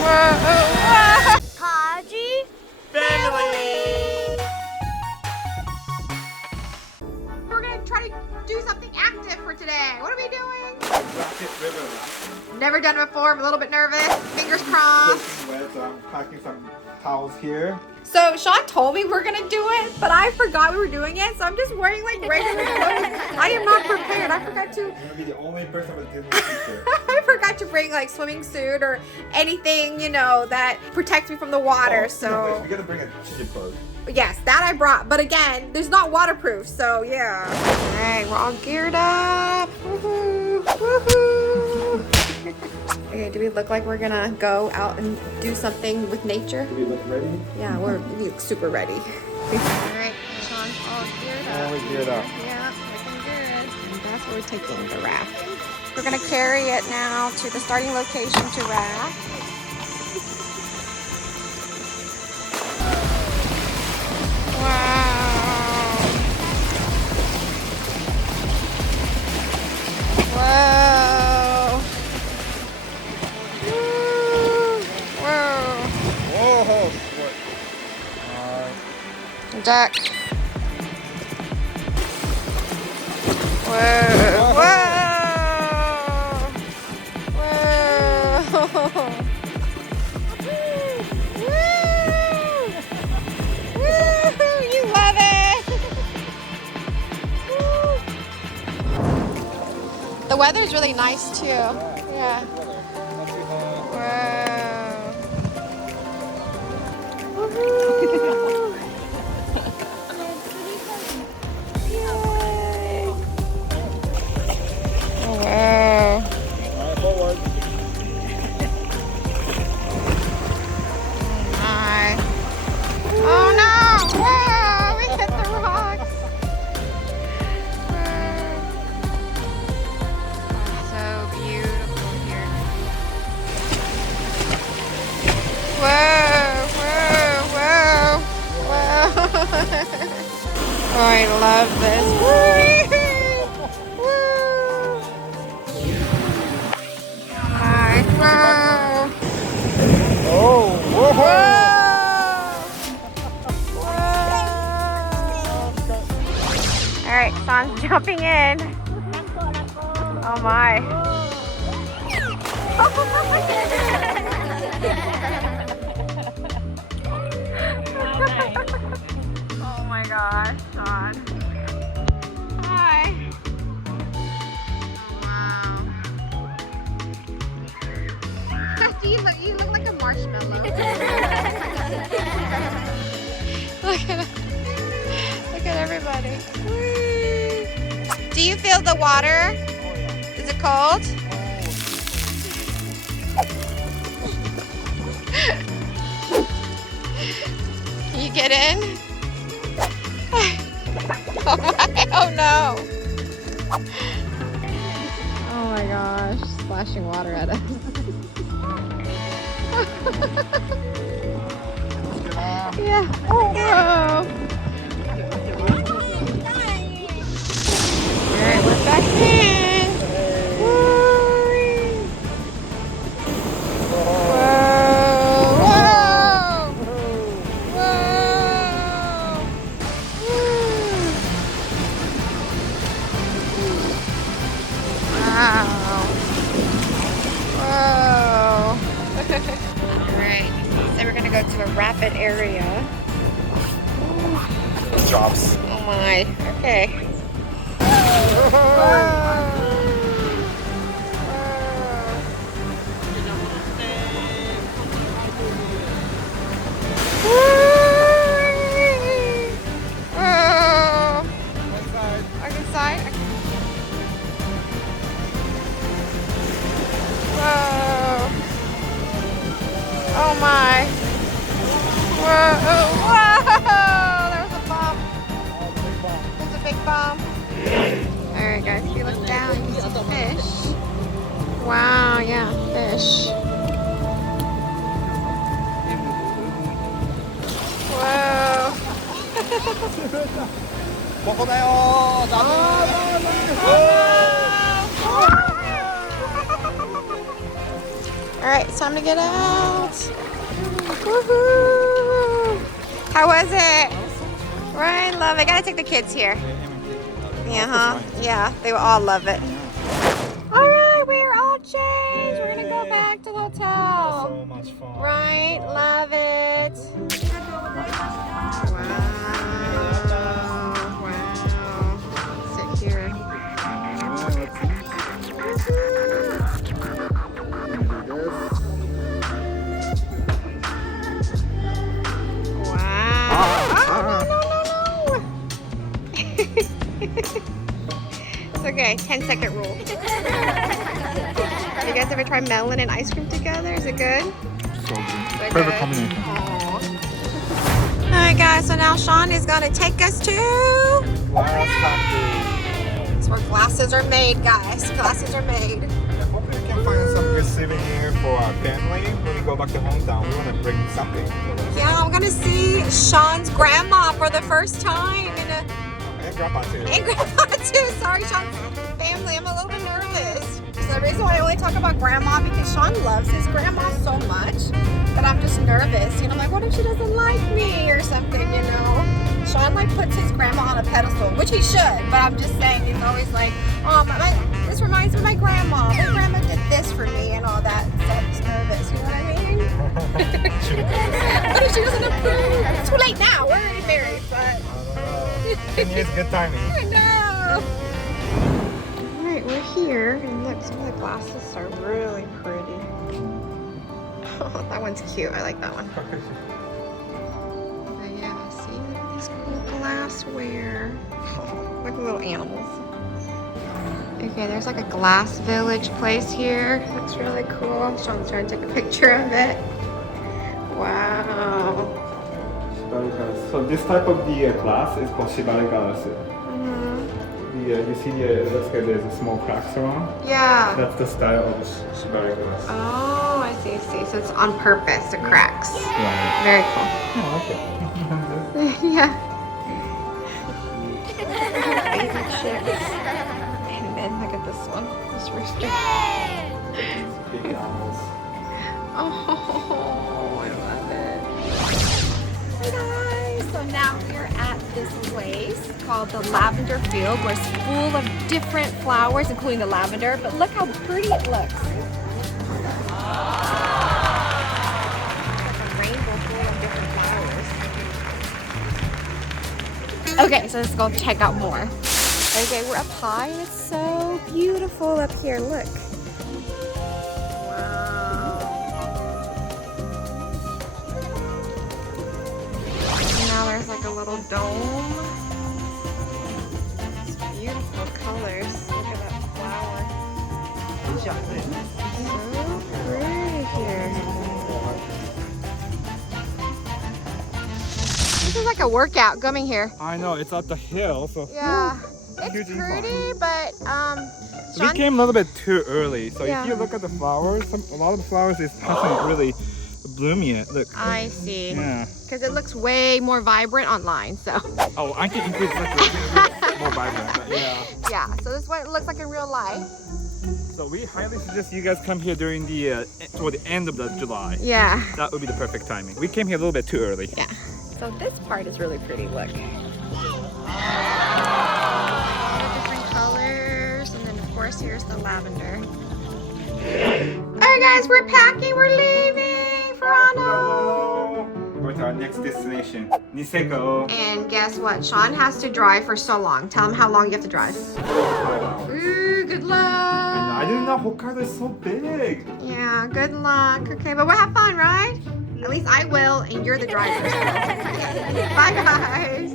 Whoa. Kaji Family! We're gonna try to do something active for today. What are we doing? Rocket River. Never done it before. I'm a little bit nervous. Fingers crossed. Soaking wet, so I'm packing some towels here. So Sean told me we're gonna do it, but I forgot we were doing it, so I'm just wearing like regular clothes. I am not prepared. I forgot to. I'm gonna be the only person with a Disney t-shirt. I forgot to bring like swimming suit or anything, you know, that protects me from the water. So we gotta bring a t-shirt clothes. yes, that I brought. But again, there's not waterproof, so yeah. All right, we're all geared up. Woohoo! Woohoo! Okay, do we look like we're gonna go out and do something with nature? Do we look ready? Yeah, we look super ready. Alright, Sean's all geared up. Yeah, we're geared up. Yeah, looking good. And that's where we're taking the raft. We're gonna carry it now to the starting location to raft. Wow. Whoa. Whoa! What? Duck. Whoa. Whoa. Whoa. Woo. You love it. The weather's really nice too. Yeah. Wow. Woohoo. Yay. Oh, wow. Alright, forward. Oh my. Oh no! Whoa! We hit the rocks. Whoa. So beautiful here. Whoa! Whoa! Whoa! Whoa! Oh, I love this. Woo! My, whoa! Oh! Whoa! Whoa! All right, Sean's jumping in. Oh my! Oh my gosh, Sean. Hi. Oh, wow. you look like a marshmallow. Look at everybody. Whee! Do you feel the water? Is it cold? Can you get in? Oh my, oh no. Oh my gosh, splashing water at us. Yeah. Whoa. Alright, we're back in. Woo. Whoa. Whoa. Whoa. Wow. Whoa. Alright, so we're gonna go to a rapid area. Drops. Oh my. Okay. Whoa. Whoa. Inside. Whoa. Oh my. Whoa. Whoa. There was a bomb. There's a big bomb. Alright guys, if you look down, you can see fish. Wow, yeah, fish. Whoa. 먹어봐요. 나도. All right, it's time to get out. Woohoo! How was it? Right, love it. Gotta take the kids here. Yeah, huh? Yeah, they will all love it. All right, we are all changed. We're gonna go back to the hotel. So much fun. Right, love it. Wow, wow. Sit here. Okay, 10-second rule. You guys ever try melon and ice cream together? Is it good? So good. Is it Perfect good? combination. Alright guys, so now Sean is gonna take us to... It's where glasses are made, guys. Glasses are made. I hope we can find some good souvenir for our family when we go back to hometown. We want to bring something. Yeah, I'm gonna see Sean's grandma for the first time. And grandpa too. And grandpa too. Sorry, Sean's family. I'm a little bit nervous. So the reason why I only talk about grandma because Sean loves his grandma so much that I'm just nervous. And I'm like, what if she doesn't like me or something, you know? Sean like puts his grandma on a pedestal, which he should, but I'm just saying he's always like, oh, this reminds me of my grandma. My grandma did this for me and all that. So I'm just nervous, you know what I mean? What if she doesn't approve? It's too late now. We're already married, but... 10 years, good timing. I know. Alright, we're here, and look, some of the glasses are really pretty. Oh, that one's cute. I like that one. But yeah, see, look at these cool glassware. Oh, like little animals. Okay, there's like a glass village place here. Looks really cool. Sean's trying to take a picture of it. Wow. So this type of the glass is called shibari glass. You see it looks like there's a small cracks around. Yeah. That's the style of shibari glass. Oh, I see, I see. So it's on purpose, it cracks. Right. Very cool. I like it. Yeah. Favorite chips. And then look at this one, this rooster. Big owls. Oh, I love it. Hey guys, so now we're at this place called the Lavender Field, where it's full of different flowers, including the lavender. But look how pretty it looks. Like a rainbow full of different flowers. Okay, so let's go check out more. Okay, we're up high and it's so beautiful up here. Look. Wow. And now there's like a little dome. It's beautiful colors. Look at that flower. So pretty here. This is like a workout coming here. I know, it's at the hill, so Yeah. huge It's incline. pretty, but So we came a little bit too early. So Yeah. if you look at the flowers, a lot of the flowers hasn't really bloom yet. Look. I see. Yeah. Because it looks way more vibrant online, so. Oh, I can increase that more vibrant. But yeah. Yeah, so this is what it looks like in real life. So we highly suggest you guys come here during the toward the end of the July. Yeah. That would be the perfect timing. We came here a little bit too early. Yeah. So this part is really pretty, look. Different colors, and then of course here's the lavender. Alright guys, we're packing, we're leaving for Ano. We're to our next destination, Niseko. And guess what? Sean has to drive for so long. Tell him how long you have to drive. Ooh, good luck. I didn't know Hokkaido is so big. Yeah, good luck. Okay, but we'll have fun, right? At least I will, and you're the driver. So. Bye, guys.